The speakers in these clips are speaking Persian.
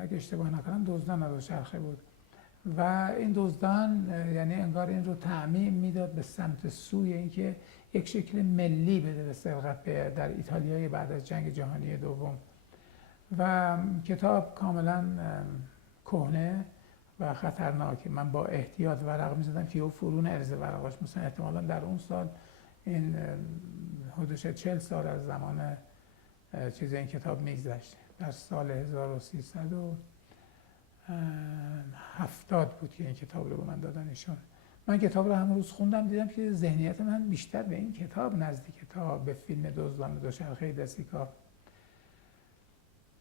اگه اشتباه نکنم دزدان از دوچرخه بود و این دزدان یعنی انگار این رو تعمیم میداد به سمت سوی اینکه یک شکل ملی بده به سرقت در ایتالیای بعد از جنگ جهانی دوم و کتاب کاملا کهنه و خطرناکه. من با احتیاط ورق می‌زدم که او فرو نریزه ورقاش، مثلا احتمالاً در اون سال این حدود 40 سال از زمان چیز این کتاب میگذشت، در سال 1370 بود که این کتاب رو به من دادن ایشون. من کتاب رو همون روز خوندم، دیدم که ذهنیت من بیشتر به این کتاب نزدیکه تا به فیلم دزدان دوچرخه دسیکا.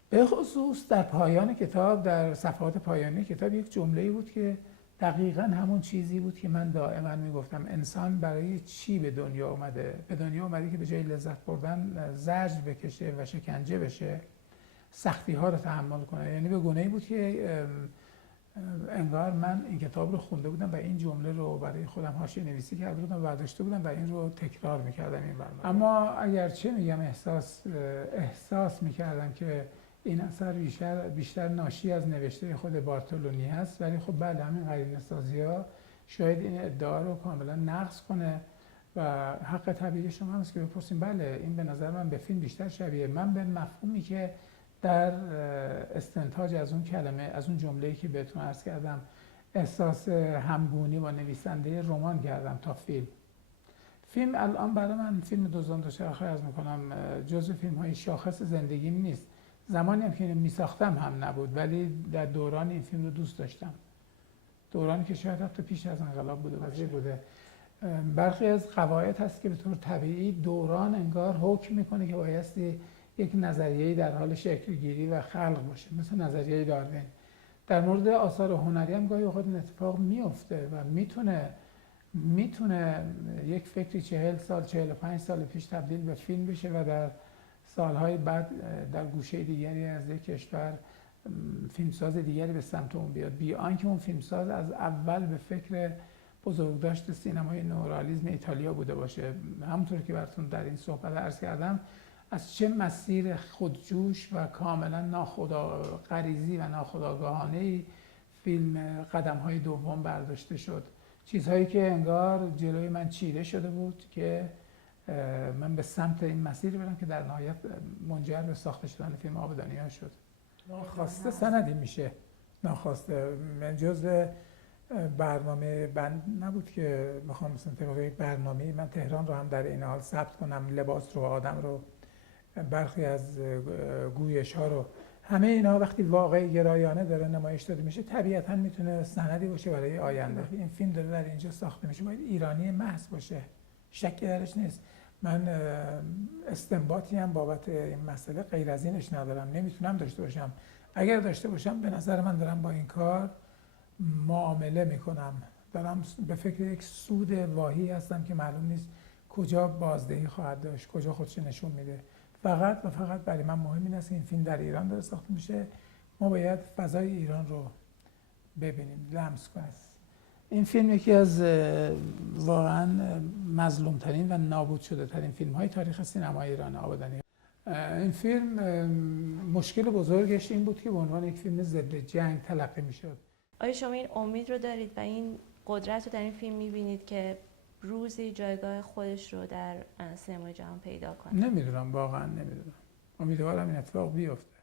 به خصوص در پایان کتاب، در صفحات پایانی کتاب یک جمله‌ای بود که دقیقاً همون چیزی بود که من دائما میگفتم: انسان برای چی به دنیا اومده؟ به دنیا اومده که به جای لذت بردن زجر بکشه و شکنجه بشه، سختی ها رو تحمل کنه. یعنی به گونه‌ای بود که انگار من این کتاب رو خونده بودم و این جمله رو برای خودم حاشیه نویسی کرده بودم و برداشته بودم و این رو تکرار میکردم این برنامه. اما اگرچه میگم احساس میکردم که این اثر بیشتر ناشی از نوشته خود بارتولونی است، ولی خب بله، همین قرینه‌سازی‌ها شاید این ادعا رو کاملا نقض کنه و حق طبیعی شما هست که بپرسیم بله این به نظر من به فیلم بیشتر شبیه. من به مفهومی که در استنتاج از اون کلمه، از اون جمله‌ای که بهتون عرض کردم، احساس همگونی با نویسنده رمان کردم تا فیلم الان برای من فیلم دزدان دوچرخه عرض میکنم جزو فیلم‌های شاخص زندگیم نیست. زمانی هم که اینو میساختم هم نبود، ولی در دوران این فیلم رو دوست داشتم، دورانی که شاید حتی پیش از انقلاب بوده. برخی از قواعد هست که به طور طبیعی دوران انگار حکم میکنه که بایستی یک نظریه‌ای در حال شکل گیری و خلق باشه، مثل نظریه داروین. در مورد آثار هنری هم گاهی اوقات این اتفاق میفته و میتونه یک فکری 40 سال 45 سال پیش تبدیل به فیلم بشه و در سالهای بعد در گوشه دیگری از یک کشور فیلمساز دیگری به سمت اون بیاد، بی آنکه اون فیلمساز از اول به فکر بزرگداشت سینمای نئورئالیسم ایتالیا بوده باشه. همونطور که براتون در این صحبت عرض کردم، از چه مسیر خودجوش و کاملا غریزی و ناخودآگاهانه فیلم قدم‌های دوم برداشته شد، چیزهایی که انگار جلوی من چیده شده بود که من به سمت این مسیر برم که در نهایت منجر به ساخته شدن فیلم آبادانی‌ها شد. ناخواسته سندی میشه، ناخواسته. من جزء برنامه بند نبود که میخوام مثلا طبق یک برنامه من تهران رو هم در این حال ثبت کنم، لباس رو، آدم رو، برخی از گویش ها رو، همه اینا وقتی واقع گرایانه داره نمایش داده میشه طبیعتاً میتونه سندی باشه برای آینده. این فیلم داره در اینجا ساخته میشه، باید ایرانی محض باشه، شکی درش نیست. من استنباطی هم بابت این مسئله غیر از اینش ندارم، نمیتونم داشته باشم. اگر داشته باشم به نظر من دارم با این کار معامله میکنم، دارم به فکر یک سود واهی هستم که معلوم نیست کجا بازدهی خواهد داشت، کجا خودش نشون میده. فقط و فقط برای من مهم این است که این فیلم در ایران داره ساخته میشه، ما باید فضای ایران رو ببینیم، لمس کنیم. این فیلم یکی از واقعا مظلومترین و نابود شده ترین فیلم های تاریخ سینما ایران، آبادانی. این فیلم مشکل بزرگش این بود که به عنوان یک فیلم ضد جنگ تلقی میشد. آیا شما این امید رو دارید و این قدرت رو در این فیلم میبینید که روزی جایگاه خودش رو در سینمای جهان پیدا کنه؟ نمیدونم، واقعا نمیدونم. امیدوارم این اتفاق بیفته.